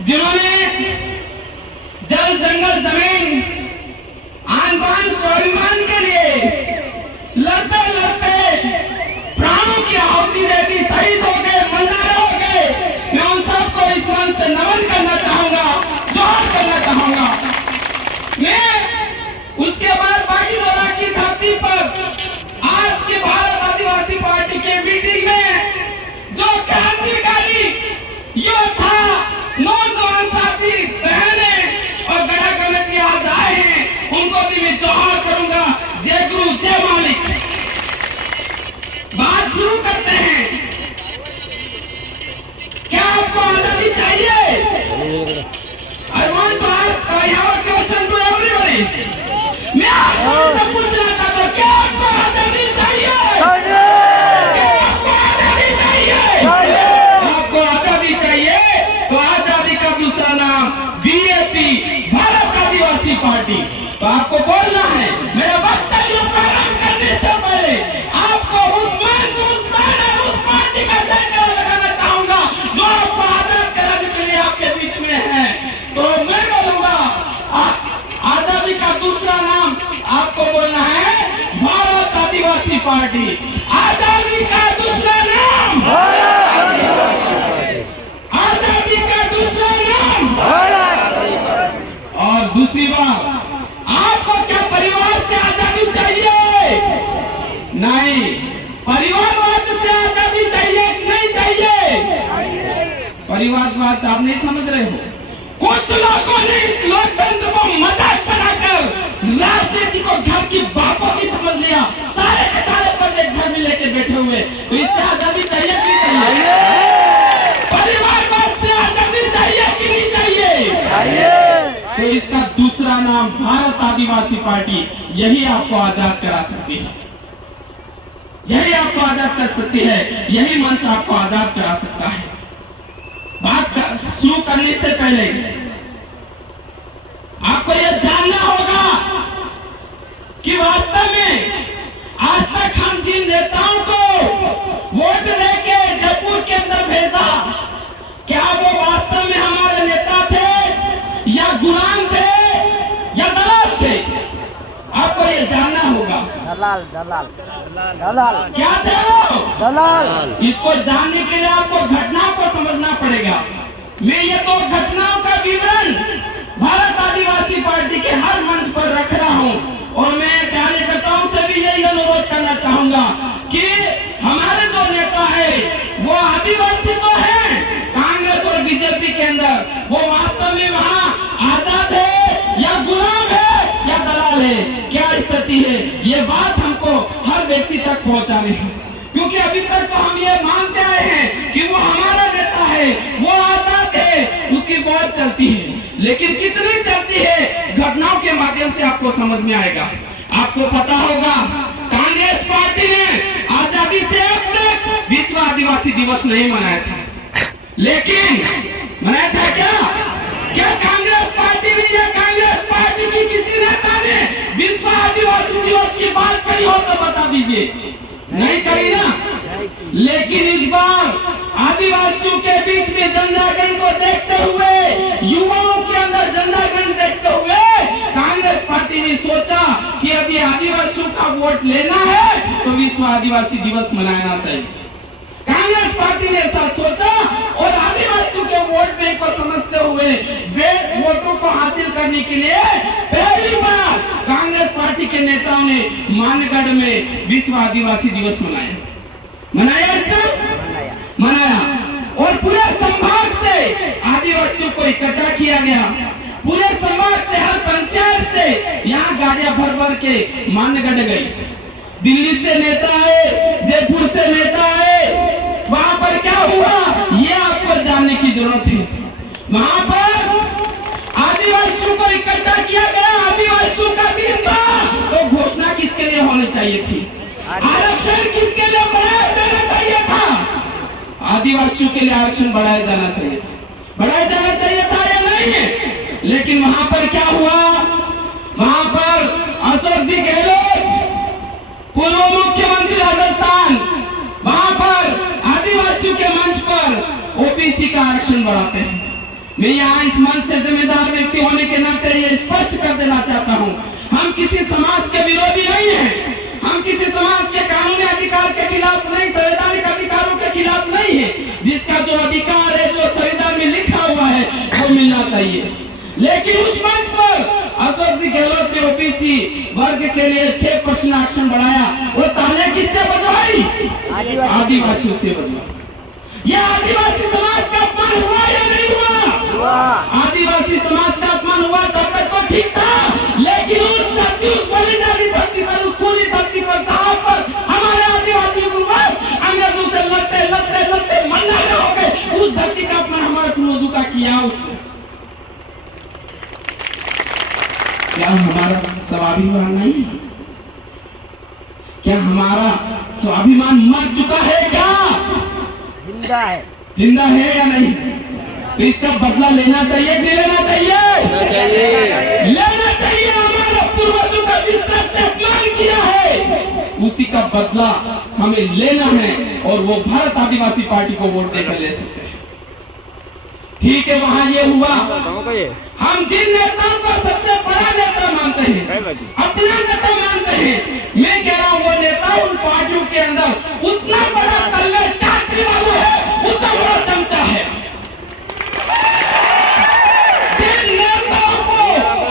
जिन्होंने जल जंगल जमीन आन बान स्वाभिमान के लिए लड़ते लड़ते प्राणों की आहुति दे दी, शहीद हो गए, मरनारे हो गए। मैं उन सबको इस मंच से नमन करना चाहूंगा, जोहार करना चाहूंगा। मैं उसके बाद बागीदोला की धरती पर आज के भारत आदिवासी पार्टी के मीटिंग में जो क्रांतिकारी योद्धा नौजवान साथी बहने और गढ़ा कमेटी आज आए हैं, उनको भी मैं जोहार करूंगा। जय गुरु जय मालिक। बात शुरू करते हैं। क्या आपको आजादी चाहिए? I want to ask, I have a question to everybody. मैं आपसे पूछना चाहता हूँ, क्या आपको आजादी चाहिए? क्या आपको आजादी चाहिए? आपको आजादी चाहिए तो आजादी का दूसरा नाम बीएपी, भारत आदिवासी पार्टी। तो आपको बोलना है। मेरा वक्तव्य प्रारंभ करने से पहले आपको उस मंच, उस बैनर, उस पार्टी का जयकार लगाना चाहूंगा जो आपको आजाद कराने के लिए आपके बीच में है। तो मैं बोलूंगा आजादी का दूसरा नाम आपको बोलना है भारत आदिवासी पार्टी। आजादी का दूसरा नाम, आजादी का दूसरा नाम। और दूसरी बात, आपको क्या परिवार से आजादी चाहिए? नहीं। परिवारवाद से आजादी चाहिए नहीं चाहिए? परिवारवाद आप नहीं समझ रहे हो। कुछ लोगों ने इस लोकतंत्र को मजाक बनाकर राजनीति को घर की बातों की समझ लिया। सारे के सारे पद घर में लेके बैठे हुए। तो इससे आजादी चाहिए कि नहीं चाहिए? परिवारवाद से आजादी चाहिए कि नहीं चाहिए? तो इसका दूसरा नाम भारत आदिवासी पार्टी, यही आपको आजाद करा सकती है, यही आपको आजाद कर सकती है, यही मंच आपको आजाद करा सकता है। बात शुरू करने से पहले आपको यह जानना होगा कि वास्तव में आज तक हम जिन नेताओं को वोट देके जयपुर के अंदर भेजा, क्या वो वास्तव में हमारे नेता थे या गुलाम थे या दलाल थे? आपको ये जानना होगा। दलाल दलाल दलाल क्या थे वो? दलाल। इसको जानने के लिए आपको घटनाओं को समझना पड़ेगा। मैं ये तो घटनाओं का विवरण भारत आदिवासी पार्टी के हर मंच पर रख रहा हूँ और मैं कार्यकर्ताओं से भी यही अनुरोध करना चाहूंगा कि हमारे जो नेता है वो आदिवासी तो है कांग्रेस और बीजेपी के अंदर, वो वास्तव में वहाँ आजाद है या गुलाम है या दलाल है, क्या स्थिति है? ये बात हमको हर व्यक्ति तक पहुँचानी है, क्योंकि अभी तक तो हम ये मानते आए हैं कि वो हमारा नेता है, वो आजाद है, उसकी बहुत चलती है, लेकिन कितनी चलती है घटनाओं के माध्यम से आपको समझ में आएगा। आपको पता होगा कांग्रेस पार्टी ने आजादी से अब तक विश्व आदिवासी दिवस नहीं मनाया था, लेकिन मनाया था क्या कांग्रेस पार्टी ने या कांग्रेस पार्टी की किसी नेता ने विश्व आदिवासी दिवस की बात करी हो तो बता दीजिए। नहीं करी ना। लेकिन इस बार आदिवासियों के बीच में जनजागरण को देखते हुए, युवाओं के अंदर जनजागरण देखते हुए कांग्रेस पार्टी ने सोचा कि अभी आदिवासियों का वोट लेना है तो विश्व आदिवासी दिवस मनाना चाहिए। कांग्रेस पार्टी ने ऐसा सोचा और आदिवासियों के वोट बैंक को समझते हुए वे वोटों को हासिल करने के लिए पहली बार कांग्रेस पार्टी के नेताओं ने मानगढ़ में विश्व आदिवासी दिवस मनाया और पूरे संभाग से आदिवासियों को इकट्ठा किया गया। पूरे संभाग से, हर पंचायत से यहाँ गाड़ियां भर भर के मानगढ़ गई। दिल्ली से नेता आए, जयपुर से नेता आए। वहां पर क्या हुआ ये आपको जानने की जरूरत है। वहां पर आदिवासियों को इकट्ठा किया गया। आदिवासियों का दिन था तो घोषणा किसके लिए होनी चाहिए थी? आरक्षण किसके लिए बढ़ाया जाना चाहिए था? आदिवासियों के लिए आरक्षण बढ़ाया जाना चाहिए था या नहीं? लेकिन वहां पर क्या हुआ? वहां पर अशोक जी गहलोत, पूर्व मुख्यमंत्री राजस्थान, वहां पर आदिवासियों के मंच पर ओबीसी का आरक्षण बढ़ाते हैं। मैं यहाँ इस मंच से जिम्मेदार व्यक्ति होने के नाते ये स्पष्ट कर देना चाहता हूँ, हम किसी समाज के विरोधी नहीं हैं, हम किसी समाज के कानूनी अधिकार के खिलाफ नहीं, संवैधानिक अधिकारों के खिलाफ नहीं है। जिसका जो अधिकार है, जो संविधान में लिखा हुआ है, वो मिलना चाहिए। लेकिन उस मंच पर अशोक जी गहलोत ने ओबीसी वर्ग के लिए 6% आरक्षण बढ़ाया, वो ताले किससे बजवाई? आदिवासियों से बजवाई। यह आदिवासी समाज का अपमान हुआ या नहीं हुआ? आदिवासी समाज का अपमान हुआ तब तक तो ठीक था, लेकिन उस धरती, उस बलिदानी धरती पर, उस खुली धरती पर जहां पर हमारे आदिवासी पूर्वज अंग्रेजों से लड़ते लड़ते लड़ते मरना हो गए, उस धरती का अपमान हमारे पूर्वजों का किया। उसने क्या हमारा स्वाभिमान नहीं? क्या हमारा स्वाभिमान मर चुका है? क्या जिंदा है? जिंदा है या नहीं? तो इसका बदला लेना चाहिए कि लेना चाहिए? लेना चाहिए। हमारे पूर्वजों का जिस तरह से अपमान किया है, उसी का बदला हमें लेना है, और वो भारत आदिवासी पार्टी को वोट देकर ले सकते हैं। ठीक है, वहां ये हुआ। हम जिन नेताओं को सबसे बड़ा नेता मानते हैं, अपना नेता मानते हैं, मैं कह रहा हूँ वो नेता उन पार्टियों के अंदर उतना बड़ा तलवे चाटने वाला है, उतना बड़ा चमचा है। जिन नेताओं को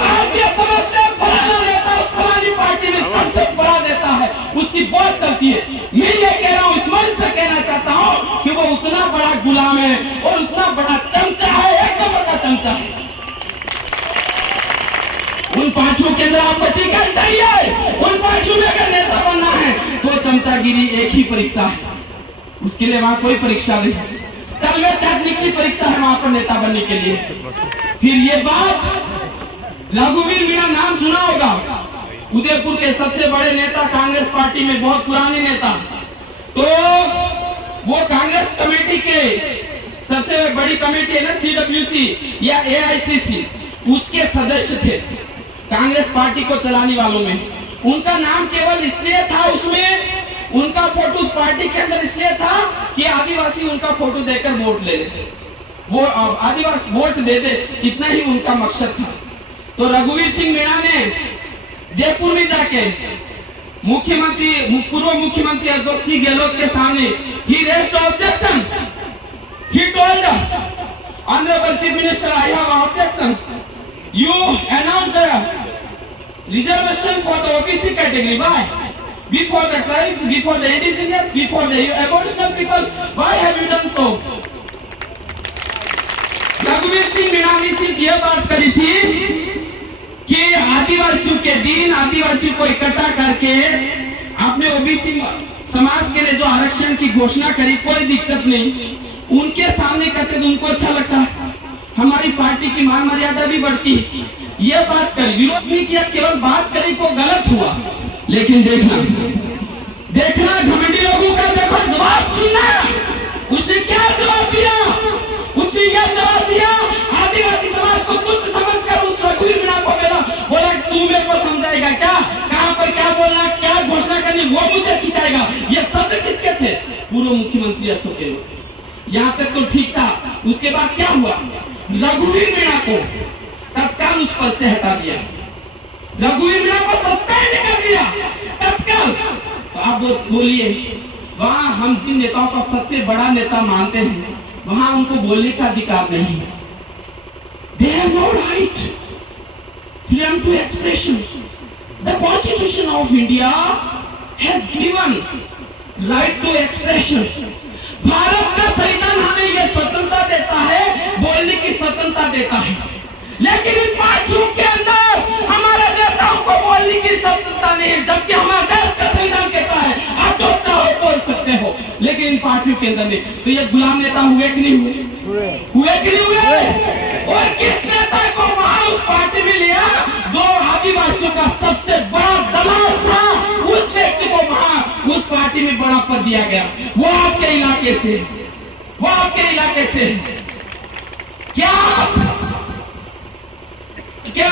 आप ये समझते हैं फलाना नेता उस फलानी पार्टी में सबसे बड़ा नेता है, उसकी बहुत चलती है, मैं ये कह रहा हूँ, इस मंच से कहना चाहता हूँ कि वो उतना बड़ा गुलाम है और उतना बड़ा चमचा है, एक नंबर का चमचा है। उन पार्टियों के अंदर आपको टिकट चाहिए, उन पार्टियों में अगर नेता बनना है तो चमचागिरी एक ही परीक्षा है, उसके लिए वहां कोई परीक्षा नहीं, तलवे चाटने की परीक्षा है वहां पर नेता बनने के लिए। फिर ये बात रघुवीर मीणा नाम सुना होगा, उदयपुर के सबसे बड़े नेता, कांग्रेस पार्टी में बहुत पुराने नेता, तो वो कांग्रेस कमेटी के सबसे बड़ी कमेटी है ना, CWC या AICC, उसके सदस्य थे कांग्रेस पार्टी को चलाने वालों में। उनका नाम केवल इसलिए था उसमें, उनका फोटो उस पार्टी के अंदर इसलिए था कि आदिवासी उनका फोटो देकर वोट ले ले, वो आदिवासी वोट दे दे, इतना ही उनका मकसद था। तो रघुवीर सिंह मीणा ने जयपुर में जाके मुख्यमंत्री, पूर्व मुख्यमंत्री अशोक सिंह गहलोत के सामने ही raised objection, he told honorable chief minister, I have objection, you announced the reservation for the OBC category, why? Before the tribes, before the indigenous, before the aboriginal people, why have you done so? रघुवीर सिंह मीणा ने सिर्फ यह बात करी थी कि आदिवासियों के दिन आदिवासियों को इकट्ठा करके आपने ओबीसी समाज के लिए जो आरक्षण की घोषणा करी, कोई दिक्कत नहीं, उनके सामने करते तो उनको अच्छा लगता, हमारी पार्टी की मान मर्यादा भी बढ़ती, ये बात करी, विरोध नहीं किया, केवल बात करी को गलत हुआ। लेकिन देखना घमंडी लोगों का देखो जवाब सुनना, उसने क्या जवाब दिया? उसने यह जवाब दिया, आदिवासी समाज को तुच्छ समझकर उस रघुवीर मीणा को बोला तू मेरे को समझाएगा क्या, कहां पर क्या बोलना, क्या घोषणा करनी, वो मुझे सिखाएगा। ये शब्द किसके थे? पूर्व मुख्यमंत्री अशोक गहलोत। यहाँ तक तो ठीक था, उसके बाद क्या हुआ? रघुवीर मीणा को तत्काल उस पद से हटा दिया, रघुवीर मीणा को सस्पेंड कर दिया तत्काल। तो आप बोलिए, वहां हम जिन नेताओं का सबसे बड़ा नेता मानते हैं, वहां उनको बोलने का अधिकार नहीं है। They have no right, freedom to expression. The Constitution of India has given right to expression. Bharat का संविधान हमें यह स्वतंत्रता देता है, बोलने की स्वतंत्रता देता है, लेकिन इन पार्टियों के अंदर हमारे नेताओं को बोलने की स्वतंत्रता नहीं है, जबकि हमारा देश का संविधान कहता है आप जो चाहो बोल सकते हो, लेकिन इन पार्टियों के अंदर नहीं। तो ये गुलाम नेता हुए कि नहीं हुए कि नहीं हुए? और किस नेता को वहां उस पार्टी में लिया जो आदिवासियों का सबसे बड़ा दलाल था, उस व्यक्ति को वहां उस पार्टी में बड़ा पद दिया गया, वो आपके इलाके से, वो आपके इलाके से। क्या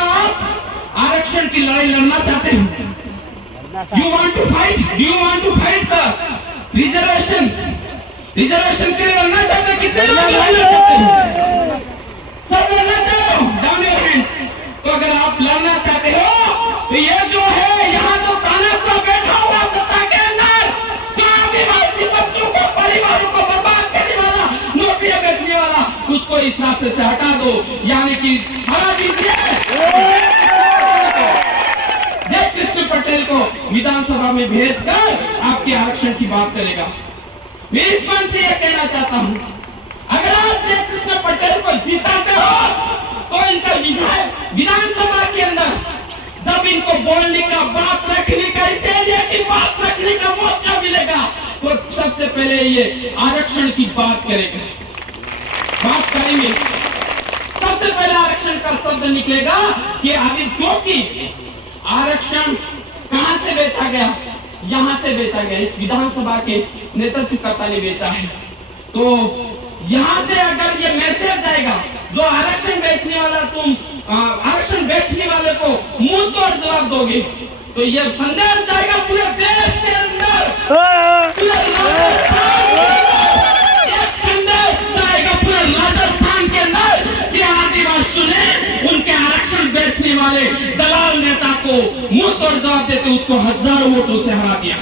आप आरक्षण की लड़ाई लड़ना चाहते हैं? You want to fight? Do you want to fight the reservation? Reservation के लिए लड़ना चाहते हैं? कितने लोग लड़ना चाहते हैं? सब उसको इस रास्ते से हटा दो, यानी कि हटा दीजिए। जय कृष्ण पटेल को विधानसभा में भेजकर आपके आरक्षण की बात करेगा। मैं इस मन से यह कहना चाहता हूं, अगर आप जय कृष्ण पटेल को जिताते हो तो इनका विधानसभा के अंदर जब इनको बोलने का, बात रखने का, इस एरिया की बात रखने का मौका मिलेगा तो सबसे पहले ये आरक्षण की बात करेंगे, बात करेंगे। सबसे पहले आरक्षण का शब्द निकलेगा कि आखिर क्योंकि आरक्षण कहां से बेचा गया, यहां से बेचा गया, इस विधानसभा के नेतृत्वकर्ता ने बेचा है। तो यहां से अगर ये मैसेज जाएगा, जो आरक्षण बेचने वाला, तुम आरक्षण बेचने वाले को मुंह तोड़ जवाब दोगे, तो ये संदेश जाएगा पूरे देश के अंदर, पूरे राजस्थान के अंदर, एक संदेश जाएगा पूरे राजस्थान के अंदर कि आदिवासियों ने उनके आरक्षण बेचने वाले दलाल नेता को मुंह तोड़ जवाब देते उसको हजारों वोटों से हरा दिया।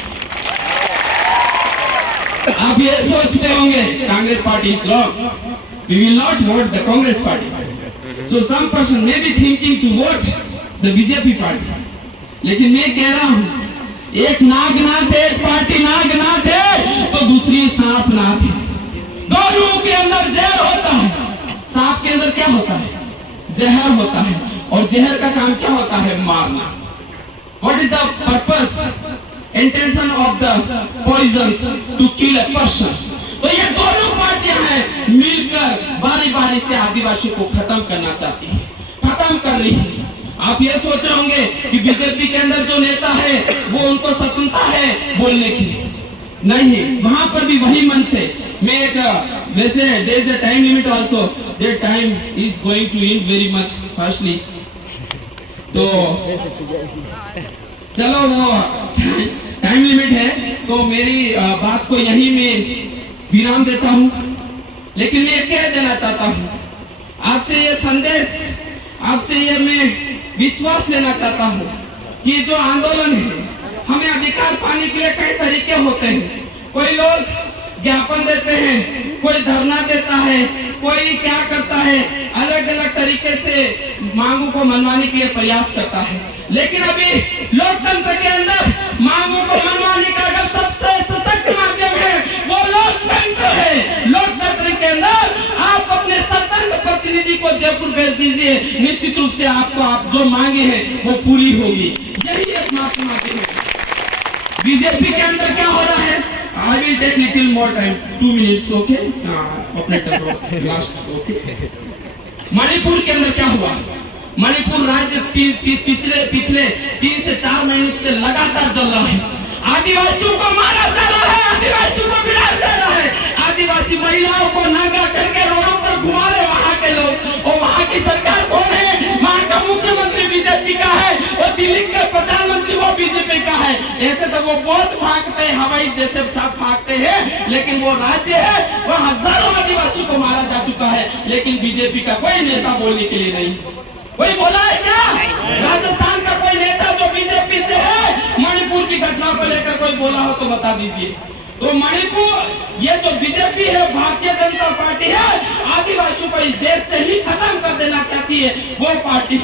आप ये सोचते होंगे Congress party is wrong, we will not vote the Congress party. So some person may be thinking to vote the BJP party. लेकिन मैं कह रहा हूं, एक नागनाथ है, एक पार्टी नागनाथ है तो दूसरी सांपनाथ है। दोनों के अंदर जहर होता है। सांप के अंदर क्या होता है? जहर होता है, और जहर का काम क्या होता है? मारना। What is the purpose, intention of the poisons to kill a person? तो ये दोनों पार्टियां हैं मिलकर बारी बारी से आदिवासियों को खत्म करना चाहती है, खत्म कर रही है। आप ये सोच रहे होंगे कि बीजेपी के अंदर जो नेता है वो उनको स्वतंत्रता है बोलने की, नहीं, वहां पर भी वही मंच है। मैं एक वैसे there is a time limit also, that time is going to end very much fastly. तो चलो वो टाइम लिमिट है तो मेरी बात को यहीं में विराम देता हूं, लेकिन मैं कह देना चाहता हूं आपसे ये संदेश, आपसे ये मैं विश्वास लेना चाहता हूं कि जो आंदोलन है, हमें अधिकार पाने के लिए कई तरीके होते हैं। कोई लोग ज्ञापन देते हैं, कोई धरना देता है, कोई क्या करता है, अलग अलग तरीके से मांगों को मनवाने के लिए प्रयास करता है। लेकिन अभी लोकतंत्र के अंदर मांगों को मनवाने का अगर सबसे सशक्त माध्यम है वो लोकतंत्र है। लोकतंत्र के अंदर आप अपने स्वतंत्र प्रतिनिधि को जयपुर भेज दीजिए, निश्चित रूप से आपको आप जो मांगे हैं वो पूरी होगी। यही एकमात्र माध्यम है। बीजेपी के अंदर क्या हो रहा है? I will take little more time, 2 minutes, okay? Operator, last, okay? Manipur के अंदर क्या हुआ? मणिपुर राज्य पिछले 3 से 4 महीने से लगातार चल रहा है। आदिवासियों को मारा जा रहा है, आदिवासियों को गिराया जा रहा है, आदिवासी महिलाओं को नंगा करके रोडों पर घुमा रहे वहां के लोग। और वहां की सरकार कौन है? वहां का मुख्यमंत्री बीजेपी का है, और दिल्ली के प्रधानमंत्री वो बीजेपी का है। ऐसे तो वो बहुत भागते हैं, हवाई जैसे साथ भागते हैं, लेकिन वो राज्य है वह हजारों आदिवासियों को मारा जा चुका है, लेकिन बीजेपी का कोई नेता बोलने के लिए नहीं। कोई बोला है क्या? राजस्थान का कोई नेता जो बीजेपी से है, मणिपुर की घटना को लेकर कोई बोला हो तो बता दीजिए। तो मणिपुर, ये जो बीजेपी है, भारतीय जनता पार्टी है, आदिवासियों को इस देश से ही खत्म कर देना चाहती है, वो पार्टी।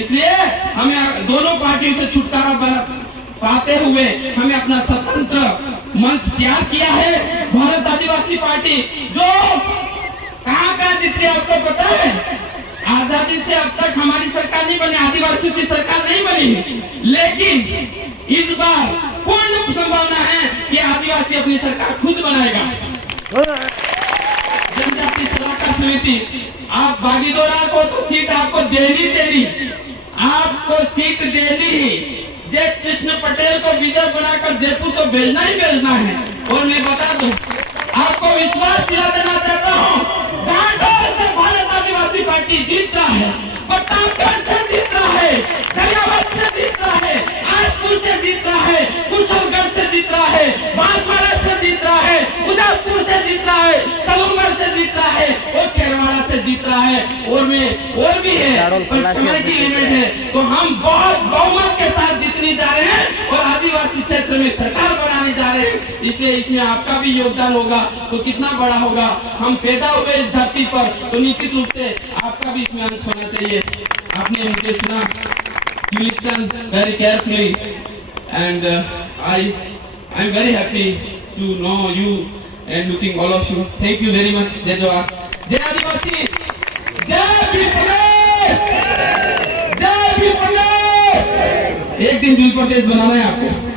इसलिए हमें दोनों पार्टियों से छुटकारा पाते हुए हमें अपना स्वतंत्र मंच तैयार किया है। भारत आदिवासी पार्टी जो कहां जीती है आपको पता है? आजादी से अब तक हमारी सरकार नहीं बनी, आदिवासियों की सरकार नहीं बनी, लेकिन इस बार पूर्ण संभावना है कि आदिवासी अपनी सरकार खुद बनाएगा। जनजाति सलाहकार समिति, आप बागीदोरा को तो सीट आपको देनी, आपको सीट देनी ही। जय कृष्ण पटेल को विजय बनाकर जयपुर तो भेजना ही भेजना है। और मैं बता दूं, आपको विश्वास दिला देना चाहता हूँ, से भारत आदिवासी पार्टी जीत रहा है, प्रतापगढ़ से जीत रहा है, दरियावत से जीत रहा है, आजपुर से जीत रहा है, कुशलगढ़ से जीत रहा है, बांसवाड़ा से जीत रहा है, उदयपुर से जीत रहा है, सलूंगढ़ से जीत रहा है, और खेरवाड़ा से जीत रहा है, और भी है, पर समय की लिमिट है। तो हम बहुत बहुमत के साथ जीतने जा रहे हैं और आदिवासी क्षेत्र में सरकार बनाने जा रहे हैं। इसलिए इसमें आपका भी योगदान होगा तो कितना बड़ा होगा। हम पैदा हुए इस धरती पर तो निश्चित रूप से आपका भी इसमें अंश होना चाहिए। आपने मुझे सुना, you listen very carefully and I am very happy to know you and looking all of you. Thank you very much. जय जवान, जय आदिवासी, जय वीर प्रदेश, जय वीर प्रदेश। एक दिन वीर प्रदेश बनाना है आपको।